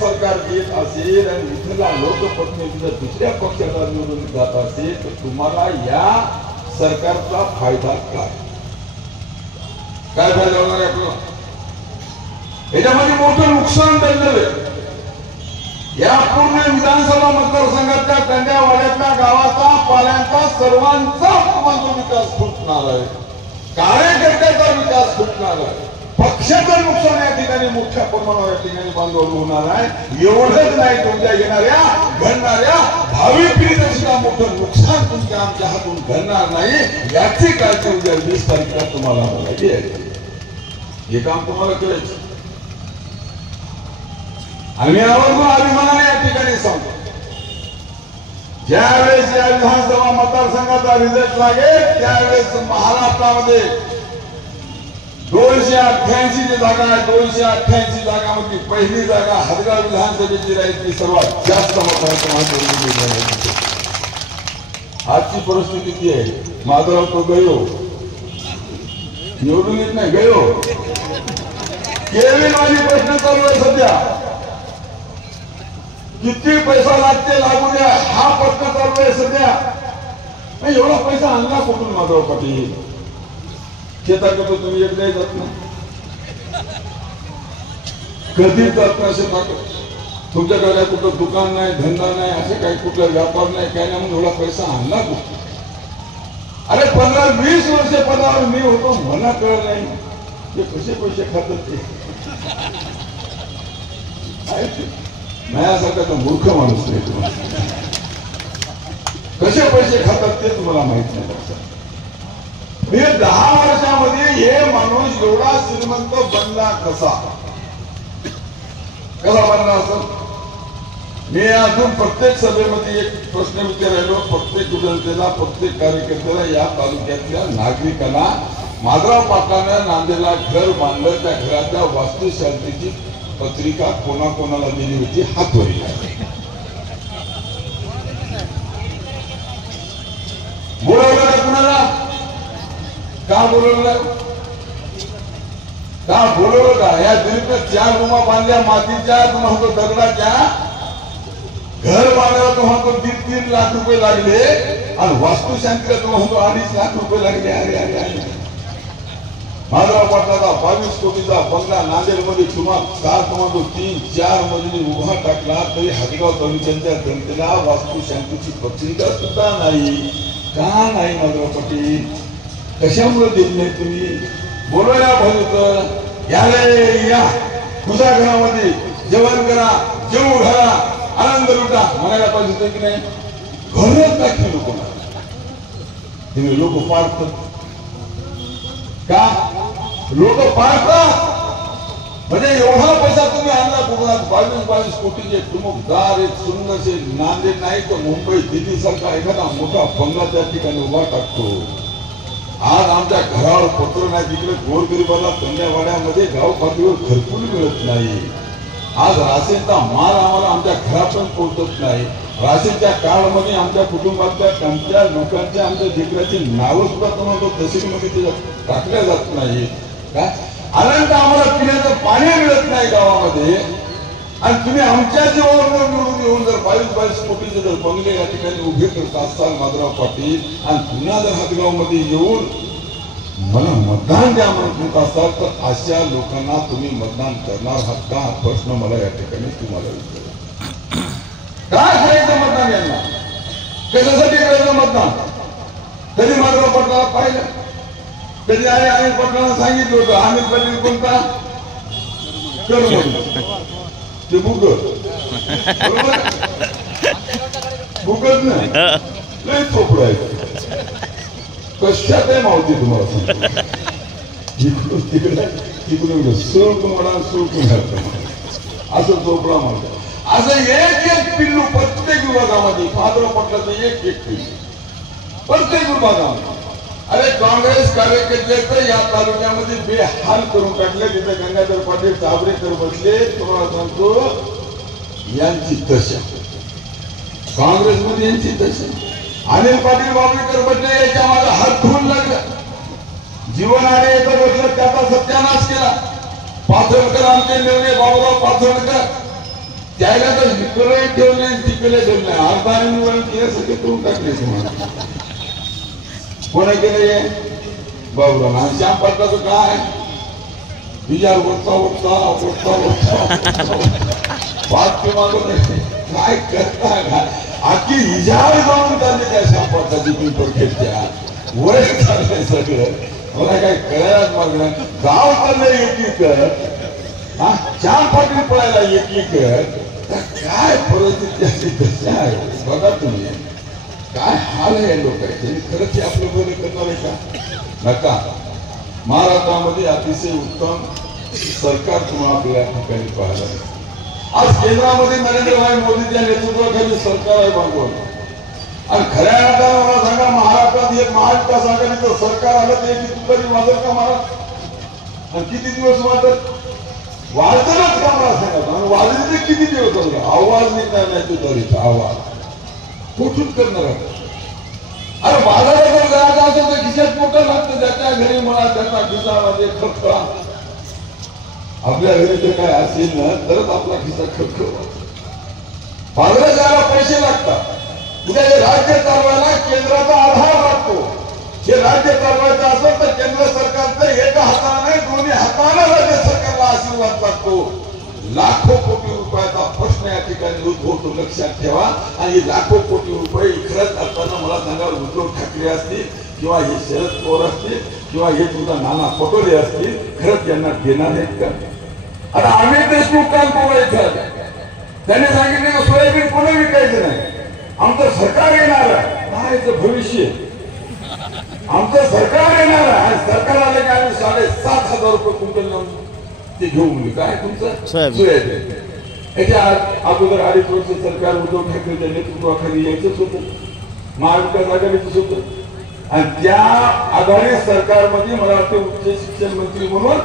सरकार येत असेल आणि इथला लोकप्रतिनिधी जर दुसऱ्या पक्षाला निवडून जात असेल तर तुम्हाला या सरकारचा फायदा काय फायदा होणार आहे आपल्याला? याच्यामध्ये मोठं नुकसान झालेलं आहे. या पूर्ण विधानसभा मतदारसंघातल्या कंड्यावाड्यातल्या गावाचा पाल्यांचा सर्वांचा विकास फुटणार आहे, कार्यकर्त्याचा विकास फुटणार आहे, पक्षाचं नुकसान या ठिकाणी मोठ्या प्रमाणावर या ठिकाणी बांधवून होणार आहे. एवढंच नाही, तुमच्या येणाऱ्या घडणाऱ्या भावी पिढीचं सुद्धा मोठं नुकसान तुमच्या आमच्या हातून घडणार नाही याची काळजी उद्या 20 तारखेला तुम्हाला बघायची आहे. हे काम तुम्हाला करायचं. आम्ही आवर्जून अभिमानाने या ठिकाणी सांगतो, ज्यावेळेस या विधानसभा मतदारसंघाचा रिझल्ट लागेल त्यावेळेस महाराष्ट्रामध्ये 288 जागा आहे. 288 जागांमध्ये पहिली जागा हदगाव विधानसभेची राहील, ती सर्वात जास्त मतदारांची. आजची परिस्थिती ती आहे. माधवराव तो गयो निवडून येत नाही, गयो केली माझी प्रश्न चालू आहे सध्या. किती पैसा लागते लागू द्या हा प्रश्न चालू आहे सध्या. एवढा पैसा आणला कुठून माधव पाटील? शेताकडे तुम्ही एकदाही जात नाही, कधीच जात नाही शेताकडे. तुमच्याकडे कुठं दुकान नाही, धंदा नाही, असे काही कुठला व्यापार नाही, काय नाही, म्हणून एवढा पैसा आणला कुठं? अरे 15-20 वर्ष पदावर मी होतो, मला कळलं नाही ते कसे पैसे खातात ते. माझ्यासारखा तो मूर्ख माणूस नाही तुम्हाला. कसे पैसे खातात ते तुम्हाला माहित नाही. हे 10 वर्षामध्ये हे माणूस एवढा श्रीमंत बनला कसा बनला असं? मी अजून प्रत्येक सभेमध्ये एक प्रश्न विचारायलो, प्रत्येक जनतेला, प्रत्येक कार्यकर्त्याला, या तालुक्यातल्या नागरिकांना, माधवराव पाटलांना नांदेडला घर बांधलं, त्या घराच्या वास्तुशांतीची पत्रिका कोणाकोणाला दिली होती हात वरील बोलवलं का? कुणाला का बोलवलं? का बोलवलं का? या दिल्लीत 4 रूमा बांधल्या मातीच्या, तुम्हाला दगडाच्या. घर बांधायला तुम्हाला 3-3 लाख रुपये लागले आणि वास्तुशांतीला तुम्हाला 2.5 लाख रुपये लागले. अरे अरे अरे माधवराव पाटलाचा 22 कोटीचा बंगला नांदेडमध्ये तुम्हाला 3-4 मजली उभा टाकला तरी हदगाव तालुक्याच्या जनतेला वास्तुशांतीची पत्रिका सुद्धा नाही. का नाही माधवराव पाटील? कशामुळे देत नाही तुम्ही? बोलवायला पाहिजे या तुझ्या घरामध्ये जेवण करा, जेवू घाला, आनंद लुटा म्हणायला पाहिजे होतं की नाही? घरच टाकली लोकांना. तुम्ही लोक पाडतात का? लोक पाडतात म्हणजे एवढा पैसा तुम्ही आणला कोकणात 22 कोटीचे चमकदार एक सुंदरसे नांदेड नाही तर मुंबई दिल्ली सारखा एखादा मोठा बंगला त्या ठिकाणी उभा टाकतो. आज आमच्या घरावर पत्र नाही, तिकडे गोरगरिबाला कंड्यावाड्यामध्ये गाव पातळीवर घरकुल मिळत नाही. आज राशनचा माल आम्हाला आमच्या घरापर्यंत पोहोचत नाही. राशनच्या कार्डमध्ये आमच्या कुटुंबातल्या कोणत्या लोकांच्या आमच्या लेकराची नावं सुद्धा तुम्हाला तहसीलमध्ये टाकल्या जात नाही. काय आनंद आम्हाला पिण्याचं पाणी मिळत नाही गावामध्ये, आणि तुम्ही आमच्या जीवावर निवडून येऊन जर 22 कोटीचे जर बंगले या ठिकाणी उभे करत असाल माधवराव पाटील, आणि पुन्हा जर हदगाव मध्ये येऊन मला मतदान द्या म्हणत असाल तर अशा लोकांना तुम्ही मतदान करणार आहात का? हा प्रश्न मला या ठिकाणी तुम्हाला विचारायचा. काय करायचं मतदान यांना? कशासाठी करायचं मतदान? कधी माधवराव पाटलाला पाहिलं? कधी अनिल पाटलांना सांगितलं होतं अनिल पाटील कोणता कर ते बुकच नाही, लय चोपड आहे. कशात आहे मावती तुम्हाला सांगतो. इकडून तिकडे तिकडून सोडून म्हणा सोडून असं चोपडा म्हणतात. असं एक पिल्लू प्रत्येक विभागामध्ये माधवराव पाटलाचं एक पिल्लू प्रत्येक विभागामध्ये. अरे काँग्रेस कार्यकर्ते तर या तालुक्यामध्ये बेहाल करून टाकले. तिथे गंगाधर पाटील चाबरेकर बसले. तुम्हाला सांगतो यांची दशा काँग्रेसमध्ये, यांची दशा. अनिल पाटील बाबळेकर बसले, याच्या माझा हात धुवून लागला. जीवन आले येतं बसलं, त्याचा सत्यानाश केला. पाथर्डकर आमचे निर्णय बाबूराव पाथर्डकर त्याला तर इकडे ठेवले तिकडे ठेवले अर्धा केल्यासारखे करून टाकले तुम्हाला कोणी केले बाबूराव आणि श्याम पाटलाचं काय विचार काय करता काय आखी इजार जाऊन चालले त्या श्याम पाटलाची पेपर खेळत्या वय चाललंय सगळं मला काय कळायलाच मागणार गाव चाललंय एकीकडे हा श्याम पाटील पळायला एकीकडे काय परिस्थिती कशी आहे बघा तुम्ही काय हाल आहे लोकांचे खरंच आपलं बरं करणार आहे का नका महाराष्ट्रामध्ये अतिशय उत्तम सरकार तुम्हाला आपल्या ठिकाणी पाहायला आज केंद्रामध्ये नरेंद्रभाई मोदींच्या नेतृत्वाखाली सरकार आहे बांधव आणि खऱ्या अर्थानं मला सांगा महाराष्ट्रात एक महाविकास आघाडीचं सरकार आलं तर याची तुतारी वाजल का महाराज आणि किती दिवस वाजत वाजतच का मला सांगा आणि वाजले ते किती दिवस चालले आवाज निघणार नाही तुतारीचा आवाज कुठून करणार आहे अरे बाजारात जर जायचं असेल तर खिशात मोठं लागतं ज्याच्या घरी मला त्याचा खिसामध्ये खटका आपल्या घरी तर काय असेल ना तरच आपला खिसा खटकव बाजारात जायला पैसे लागतात उद्या हे राज्य चालवायला केंद्राचा आधार लागतो हे राज्य चालवायचं असेल तर केंद्र सरकारचं एका हाताने नाही दोन्ही हाताने राज्य सरकारला आशीर्वाद लागतो लाखो कोटी रुपयाचा प्रश्न या ठिकाणी उद्भवतो लक्षात ठेवा आणि लाखो कोटी रुपये खरंच असताना मला सांगा उद्धव ठाकरे असतील किंवा हे शरद पवार असतील किंवा हे तुझा नाना पटोले असतील खरंच यांना देणार आहेत का आता अमित देशमुख काल बोलायचं त्यांनी सांगितले की सोयाबीन पुन्हा विकायचं नाही आमचं सरकार येणार आहे भविष्य आमचं सरकार येणार आहे आणि सरकार आलं की आम्ही 7,500 रुपये क्विंटल ते घेऊन काय तुमचं सोयाबीन याच्या अगोदर 2.5 वर्ष सरकार उद्धव ठाकरेच्या नेतृत्वाखाली यायचंच होतं महाविकास आघाडीचंच होतं आणि त्या आघाडी सरकारमध्ये मला वाटतं उच्च शिक्षण मंत्री म्हणून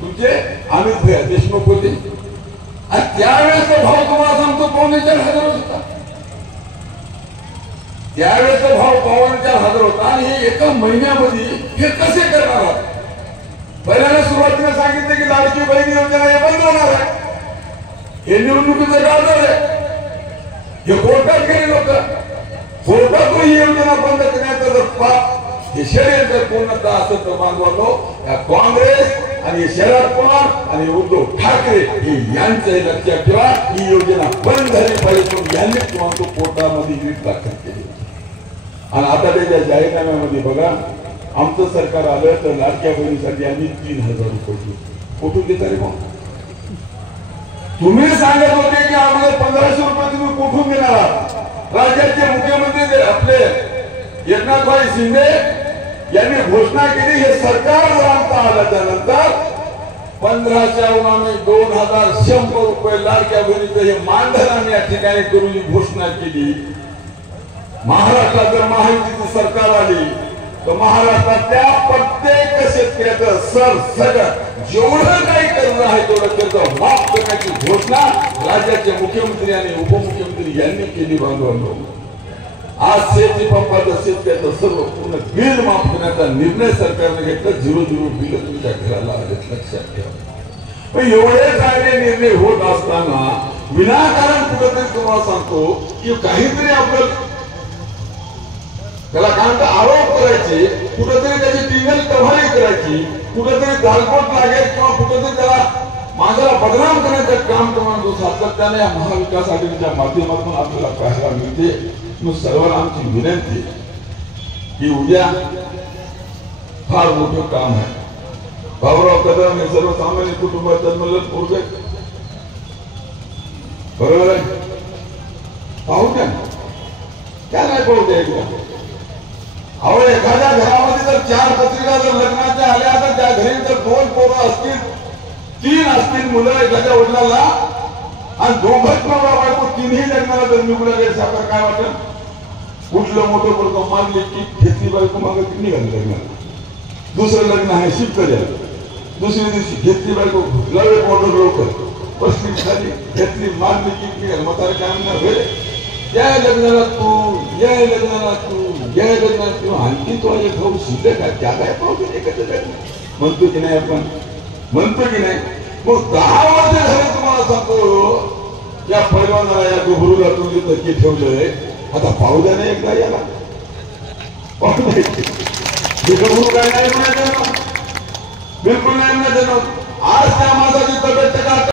तुमचे अमित भैया देशमुख होते आणि त्यावेळेचा भाव तुम्हाला सांगतो 4,500 होता त्यावेळेचा भाव 4,500 होता आणि हे एका महिन्यामध्ये हे कसे करणार आहात पहिल्यांदा सुरुवातीला सांगितलं की लाडकी बहीण योजना हे बंद होणार आहे हे निवडणुकीचं गाजर आहे हे कोर्टात गेले लोक कोर्टातून ही योजना बंद करण्याचं जर पाप हे षडयंत्र पूर्णतः असं तर बांधवांनो काँग्रेस आणि शरद पवार आणि उद्धव ठाकरे हे यांचं लक्षात ठेवा ही योजना बंद झाली पाहिजे पण यांनी तुम्हाला कोर्टामध्ये रीट दाखल केली आणि आता त्याच्या जाहीरनाम्यामध्ये बघा आमचं सरकार आलं तर लाडक्या बहिणीसाठी आम्ही 3,000 रुपये कुठून देता रे मग तुम्ही सांगत होते की आम्हाला 1,500 रुपये तुम्ही कुठून देणार आहात राज्याचे मुख्यमंत्री आपले एकनाथभाई शिंदे यांनी घोषणा केली हे सरकार आमचं आल्याच्या नंतर 1,500 आम्ही 2,100 रुपये लाडक्या बहिणीचं हे मानधन आम्ही या ठिकाणी करून ही घोषणा केली महाराष्ट्रात जर महायुतीची सरकार आली तर महाराष्ट्रातल्या प्रत्येक शेतकऱ्याचं सरसकट जेवढं काही कर्ज आहे तेवढं कर्ज माफ करण्याची घोषणा राज्याचे मुख्यमंत्री आणि उपमुख्यमंत्री यांनी केली बांधवांनो आज शेती पंपाचं शेतकऱ्याचं सर्व पूर्ण बिल माफ करण्याचा निर्णय सरकारने घेतला 0-0 बिल तुमच्या घराला आले लक्षात ठेवा पण एवढे चांगले निर्णय होत असताना विनाकारण कुठेतरी तुम्हाला सांगतो की काहीतरी आपलं त्याला काय म्हणतात आरोप करायचे कुठेतरी त्याची टिंगल कव्हाणी करायची कुठेतरी गालबोट लागेल किंवा कुठेतरी त्याला माझ्याला बदनाम करण्याचं काम तुम्हाला जो सातत्याने या महाविकास आघाडीच्या माध्यमातून आपल्याला पाहायला मिळते मग सर्वांना आमची विनंती की उद्या फार मोठं काम आहे बाबूराव कदम हे सर्वसामान्य कुटुंबात जन्मलं पोरगे बरोबर आहे पाहू द्या काय नाही पाहू द्या एकदा अहो एखाद्या घरामध्ये जर 4 पत्रिका जर लग्नाच्या आल्या तर त्या घरी जर 2 पोरं असतील 3 असतील मुलं एखाद्या वडिलांना आणि दोघंच नवरा बायको 3ही लग्नाला जर निघून गेले साखर काय वाटेल कुठलं मोठं पोरग मानले की घेतली बायको मागे निघाली लग्नाला दुसरं लग्न आहे शिवकऱ्या दुसऱ्या दिवशी घेतली बायको लवे मोठं लवकर पस्तीस खाली घेतली मानली की निघाल म्हातारे काय म्हणणार वेळ या लग्नाला तू या लग्नाला तू या लग्नाला तू आणखी तो एक भाऊ शिल्लक आहे त्या काय पाहू एकच लग्न म्हणतो की नाही आपण म्हणतो की नाही मग 10 वर्ष झाले तुम्हाला सांगतो या भरूला तुम्ही नक्की ठेवलंय. आता पाहू द्या नाही एकदा याला. भरू काय नाही म्हणायचं, बिलकुल नाही म्हणायचं. आज त्या